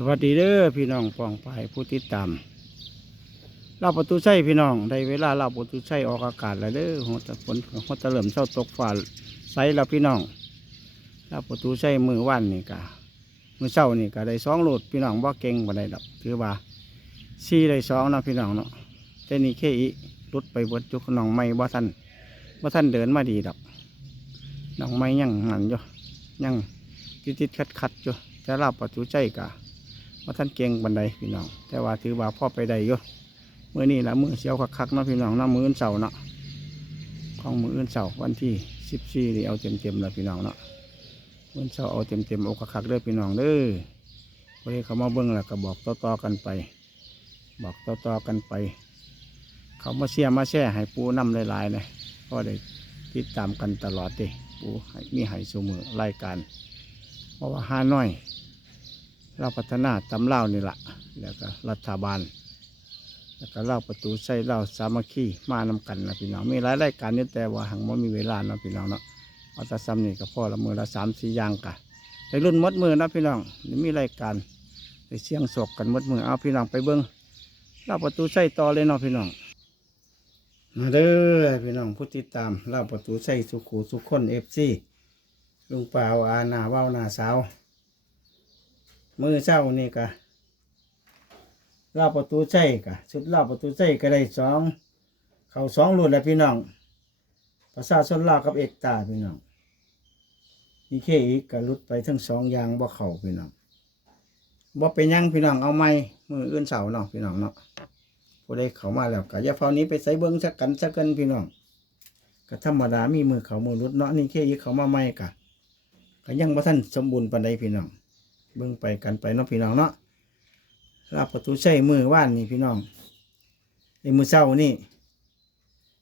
สวัสดีเด้อพี่น้องปองไปผู้ติดตามเราประตูใช่พี่น้องได้เวลาเราประตูใช่ออกอากาศแล้วเด้อหัวตะฝนหัวตะเหลิมเช้าตกฟ้าใสแล้วพี่น้องเราประตูใช่มือวันนี่กะมือเช้านี่ก็ได้สองโหลดพี่น้องว่าเก่งบ่ได้ดอกถือว่าซีได้สองนะพี่น้องเนาะแต่นี่แค่อีรุดไปบดจุกน้องไม่บ่ทันบ่ทันเดินมาดีดอกน้องไม่ยังหันอยู่ยังติดติดขัดขัดอยู่แต่เราประตูใจกะ ว่าท่านเก่งบันไดพี่น้อง แต่ว่าถือว่าพ่อไปได้อยู่มื่อนี้ละมือเสียวคักๆเนาะพี่น้องเนาะมืออื่นเสาเนาะของมืออื่นเสาวันที่สิบสี่นี่เอาเต็มเต็มๆแล้วพี่น้องเนาะมือเสาเอาเต็มเต็มๆเอาคักๆเด้อพี่น้องเด้อพอดีเขามาเบิ้งแล้วก็บอกต่อๆกันไป บอกต่อๆกันไป เขามาเชียมาแช่ให้ปูน้ำหลายๆเลยก็ได้ติดตามกันตลอดเด้ปูมีให้สูมือรายการ เพราะว่าห้าน้อย เราพัฒนาตำเล่านี่แหละแล้วก็รัฐบาล แล้วก็เล่าประตูใส่เล่าสามัคคีมานำกันนะพี่น้องมีหลายรายการนี่แต่ว่าหังไม่มีเวลาเนาะพี่น้องเนาะเอาแต่ซ้ำนี่ก็พ่อละมือละสามสี่อย่างกะในรุ่นมดมือนะพี่น้องนี่มีรายการไปเสียงศกกันมดมือเอาพี่น้องไปเบิ้งเล่าประตูใส่ต่อเลยเนาะพี่น้องมาเด้อพี่น้องผู้ติดตามเล่าประตูใส่สุขูสุขคนเอฟซีลุงเปล่าอาหนาเว้าหนาสาว มือเช้านี่กะล่าประตูใจกะชุดล่าประตูใจก็ได้สองเขาสองรุ่นแล้วพี่น้องประชาชนลาวกับเอกตาพี่น้องนี่เคอีกก็รุดไปทั้งสองอย่างบ่เข่าพี่น้องบ่เป็นยังพี่น้องเอาไม่มืออื่นเสาเนาะพี่น้องเนาะผู้ใดเข้ามาแล้วก็อย่าเฝ้านี้ไปใส่เบิ้งสักกันสักกันพี่น้องก็ธรรมดามีมือเขามือรุดเนาะนี่เคอีกเขามาไม่กะก็ยังบ่ทันสมบูรณ์ปานใดพี่น้อง เบิ่งไปกันไปเนาะพี่น้องเนาะลาบประตูใช้มือว่านนี่พี่น้องไอ้มือเศร้านี่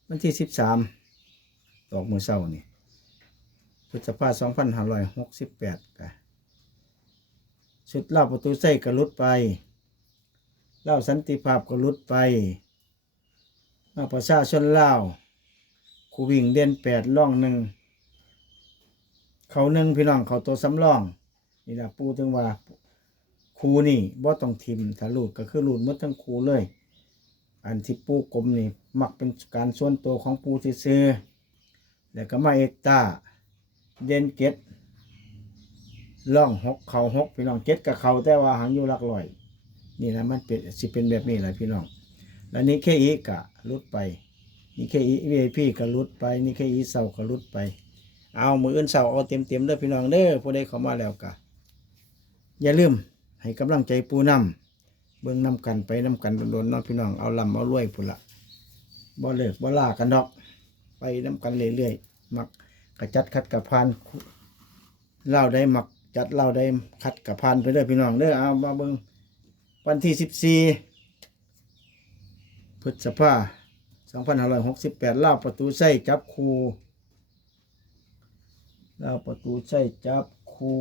วันที่สิบสามดอกมือเศร้านี่พฤษภาสองพันห้าร้อยหกสิบแปดกะชุดลาบประตูใช้ก็หลุดไปเล่าสันติภาพก็ลุดไปมาประชาชนเล่าวครูวิ่งเด่นแปดล่องหนึ่งเขาหนึ่งพี่น้องเขาตัวสำรอง นี่แหละปูถึงว่าคูนี่บ่ต้องทิมถ้าลูดก็คือลูดมดทั้งคูเลย อันที่ปูกลมนี่มักเป็นการส่วนตัวของปูซื่อแล้วก็มาเอกตาเด่นเก็ดล่องหกเขาหกพี่น้องเก็ดกับเขาแต่ว่าหางอยู่ลักลอย นี่นะมันเป็นสิเป็นแบบนี้แหละพี่น้อง แล้วนี่เคอีกะลุดไป นี่เคอีวีพีก็ลุดไป นี่เคอีเสาก็ลุดไป เอามืออื่นเสาเอาเต็มเต็มเด้อพี่น้องเด้อผู้ใดเข้ามาแล้วกะ อย่าลืมให้กำลังใจปูนำเบิ่งนำกันไปนำกันโดนๆเนาะพี่น้องเอาลำเอารวยพุ่นละบ่เลิกบ่ลากันดอก ไปนำกันเรื่อยๆมักกระจัดคัดกระพานเล่าได้มักจัดเล่าได้คัดกระพานไปเด้อพี่น้องเด้อเอามาเบิ่งวันที่สิบสี่พฤษภาสองพันห้าร้อยหกสิบแปดเล่าประตูใส่จับคูแล้วประตูใช้จับคู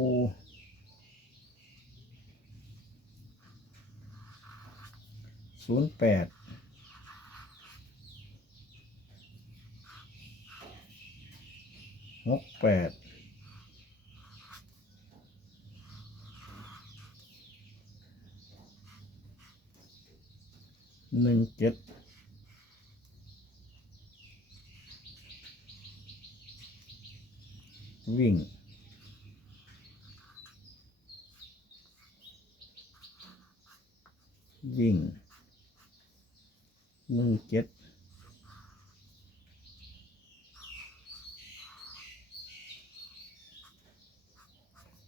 ศูนย์แปดหกแปดหนึ่งเจ็ดวิ่งวิ่ง หนึ่งเจ็ด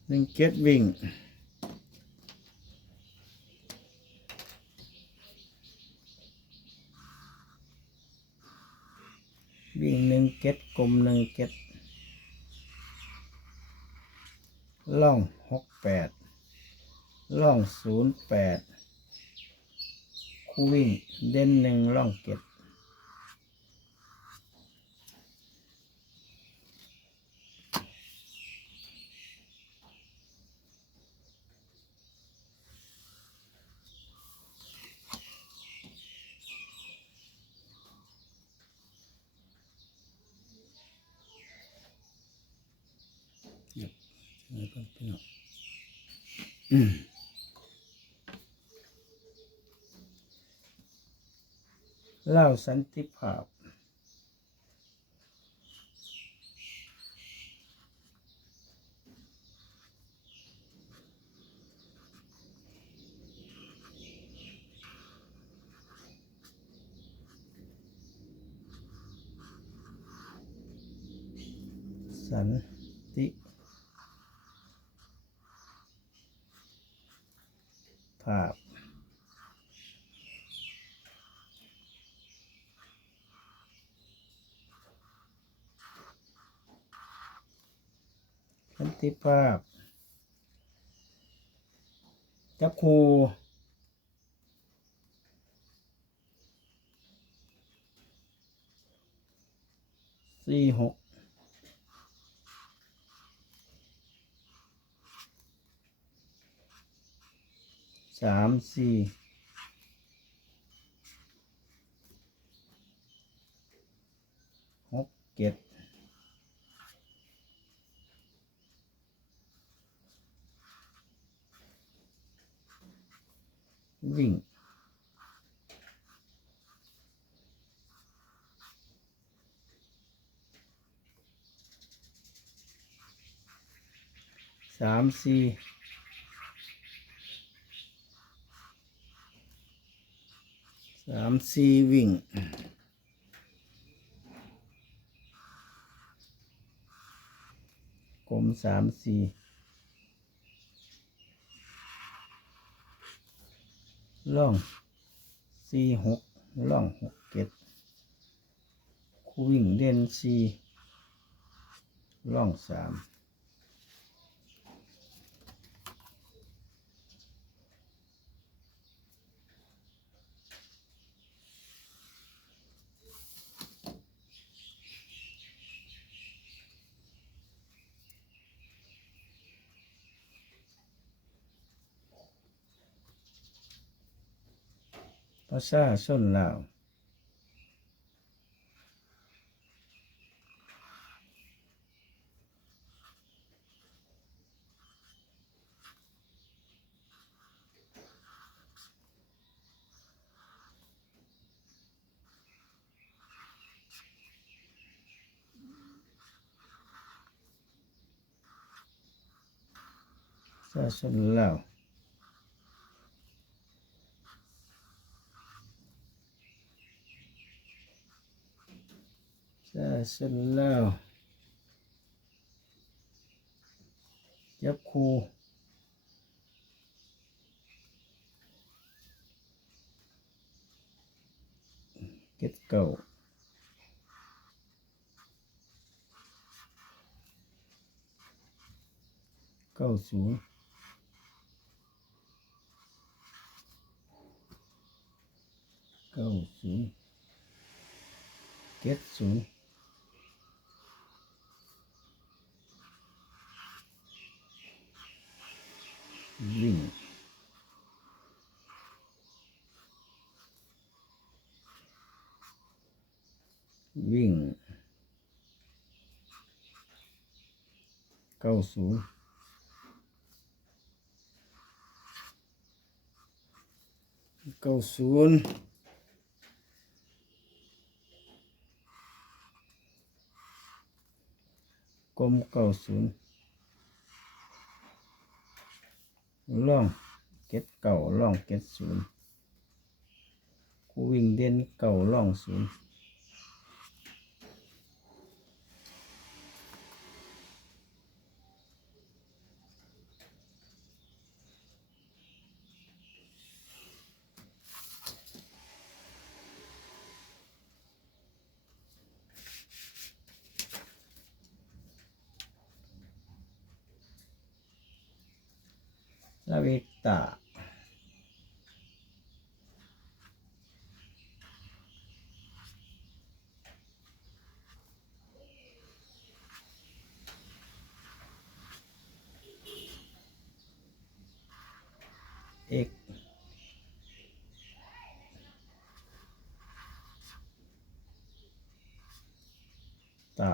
หนึ่งเจ็ดวิ่งวิ่งหนึ่งเจ็ดกลมหนึ่งเจ็ดล่องหกแปดล่องศูนย์แปด คู่วิ่ง เด่นหนึ่งล่องเก็ดนี่เพิ่นพี่น้องอืม เล่าสันติภาพ สันติภาพ สันติภาพ จับคูสี่หกสามสี่หกเจ็ด วิ่งสามสี่สามสี่วิ่ง ก ล่องสี่หกล่องหกเจ็ดคู่วิ่งเด่นสี่ล่องสาม ภาษาชนลาวภาษาชนลาว จะ เสร็จแล้วยับครูเก็ดเก่าเก้าศูนย์เก้าศูนย์เก็ดศูนย์ วิ่งวิ่ง เก้าศูนย์เก้าศูนย์กลมเก้าศูนย์ล่องเก็ดเก่าล่องเก็ดศูนย์กูวิ่งเด่นเก่าล่องศูนย์ ลาเวกตาเอกตา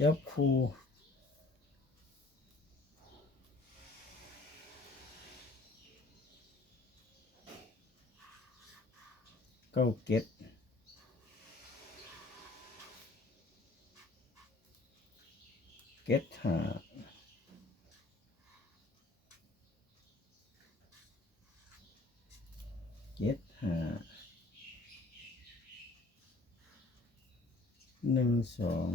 จับคูเก้าเก็ดเก็ดหาเก็ดหาหนึ่งสอง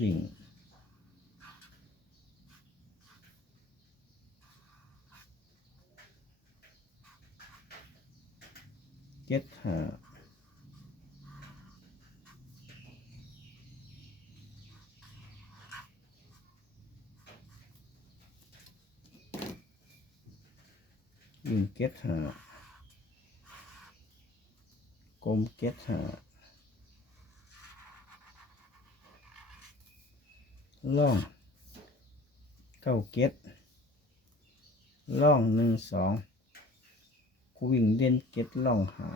วิ่งเจ็ดห้ายิงเก็ดห้ากลมเก็ดห้า ล่องเก้าเก็ดล่องหนึ่งสองกูวิ่งเด่นเก็ดล่องหา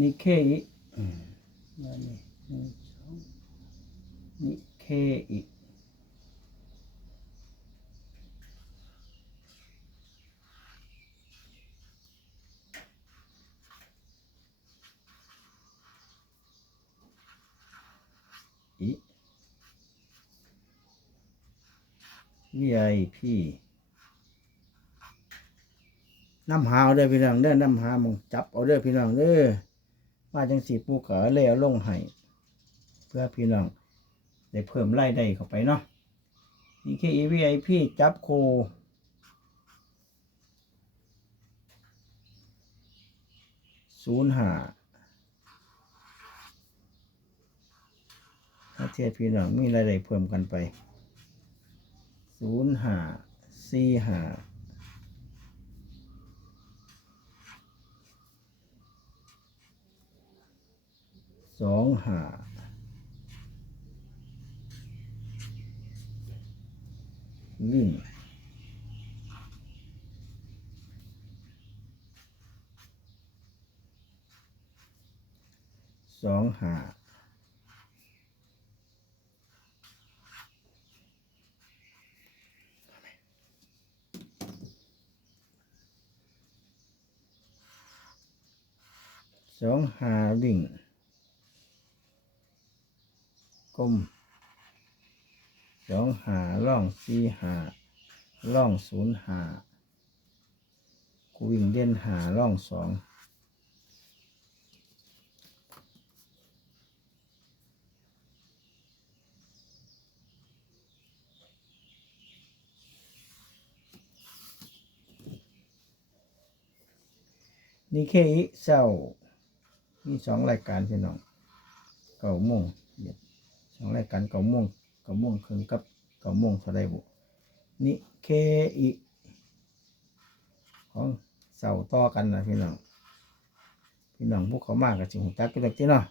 นี่เคอีกอืมนั่นนี่หนึ่งสองนี่เคอีกอีวีไอพีน้ำหาวเด้อพี่น้องเด้อน้ำหาหมองจับเอาเด้อพี่น้องเด้อ มาจังสีปูเก๋เลยเอาลงให้เพื่อพี่น้องได้เพิ่มรายได้เข้าไปเนาะนี่แค่ EVIP จับโคศูนย์หาถ้าเทียบพี่น้องมีรายได้เพิ่มกันไปศูนย์หาสี่หา สองหาวิ่งสองหาสองหาวิ่ง มสองหาล่องสี่หาล่องศูนย์หากูวิ่งเด่นหาล่องสองนี่แค่อีเศร้ามีสองรายการพี่น้องเก้าโมงเย็น องรายการเก่าม่วงเก่าม่วงครึ่งกับเก่าม่วงเท่าไรบุนี่เคอีของเสาต่อกันนะพี่น้องพี่น้องพวกเขามากกับจิงจักกันแบบที่เนาะ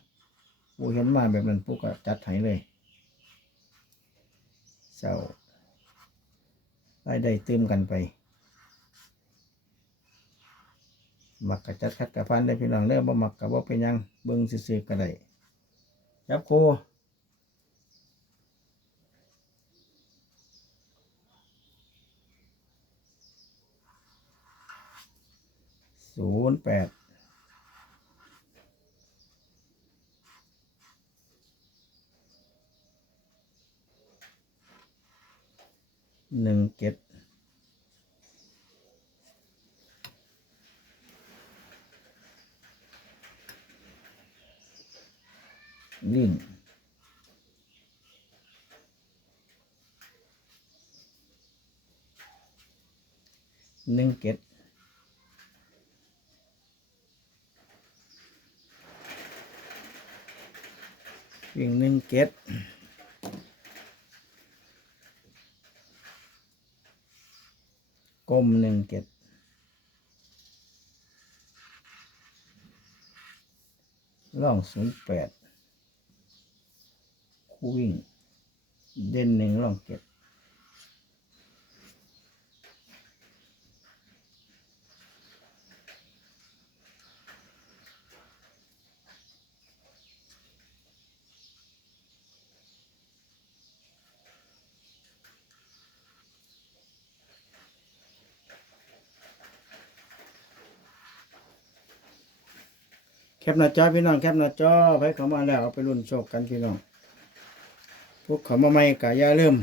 ผู้เห็นมาแบบนั้นพวกก็จัดให้เลยเสารายได้เติมกันไปมักกะจัดคัดกะพันได้พี่น้องเด้อบ่มักกะบ่เป็นยังเบิ่งซื่อๆก็ได้จับครู ศูนย์แปดหนึ่งเจ็ดวิ่งหนึ่งเจ็ด วิ่งหนึ่งเก็ดก้มหนึ่งเก็ดล่องศูนย์แปดคู่วิ่ง เด่นหนึ่งล่องเก็ด แคปหน้าจอพี่น้องแคปหน้าจอไปเขามาแล้วเอาไปรุ่นโชคกันพี่น้องพวกเขามาใหม่ก็อย่าลืม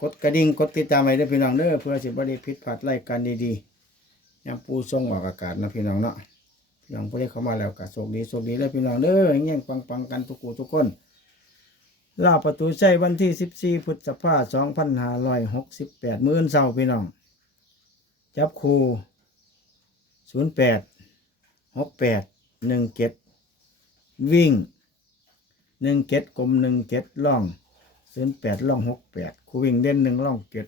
กดกระดิ่งกดติดตามไว้ด้วยพี่น้องเด้อเพื่อสิบริผิดพลาดรายการดีๆยามปูส่งออกอากาศนะพี่น้องเนาะพี่น้องผู้ใดเขามาแล้วก็โชคดีโชคดีแล้วพี่น้องเด้อแง่งปังๆกันทุกคู่ทุกคนลาประตูใจวันที่สิบสี่ 14พฤษภาสองพันห้าร้อยหกสิบแปดมื้ออนเสาร์พี่น้อง จับคู่ศูนย์แปด หนึ่งเจ็ดวิ่งหนึ่งเจ็ดกลมหนึ่งเจ็ดล่องศูนย์แปดล่องหกแปดคูวิ่งเด่นหนึ่งล่องเจ็ด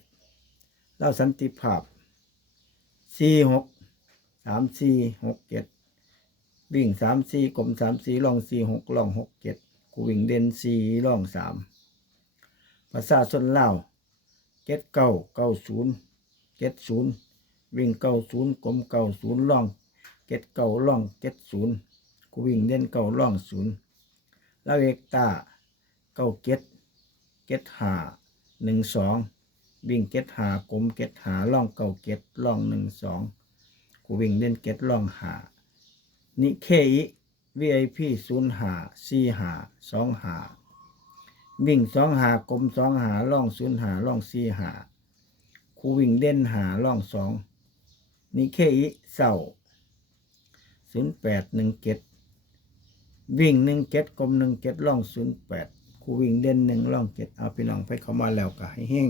เล่าสันติภาพสี่หกสามสี่หกเจ็ดวิ่งสามสี่กลมสามสี่ล่องสี่หกล่องหกเจ็ดคูวิ่งเด่นสี่ล่องสามภาษาชนเล่าเจ็ดเก้าเก้าศูนย์เจ็ดศูนย์วิ่งเก้าศูนย์กลมเก้าศูนย์ล่อง เก็ดเก่าล่องเก็ดศูนย์กูวิ่งเด่นเก่าล่องศูนย์ลาเวกตาเก้าเก็ดเก็ดหาหนึ่งสองวิ่งเก็ดหากลมเก็ดหาล่องเก่าเก็ดล่องหนึ่งสองกูวิ่งเด่นเก็ดล่องหานิเคอิวีไอพีศูนย์หาสี่หาสองหาวิ่งสองหากลมสองหาล่องศูนย์หาล่องสี่หาคูวิ่งเด่นหาล่องสองนิเคอิเศร้า ศูนย์แปดหนึ่งเจ็ดวิ่งหนึ่งเจ็ดกลมหนึ่งเจ็ดล่องศูนย์แปดคู่วิ่งเด่นหนึ่งล่องเจ็ดเอาพี่น้องไปเข้ามาแล้วก็ให้เฮง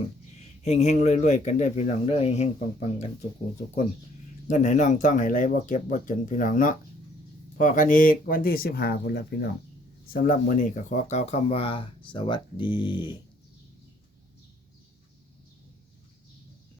เฮงเฮงรวยรวยๆกันได้พี่น้องเด้อเฮงปังปังๆกันทุกคู่ทุกคนเงินให้น้องต้องให้ไหลบ่เก็บบ่จนพี่น้องเนาะพอกันอีกวันที่สิบห้าพุ่นละพี่น้องสำหรับมื้อนี้ก็ขอกล่าวคำว่า สวัสดี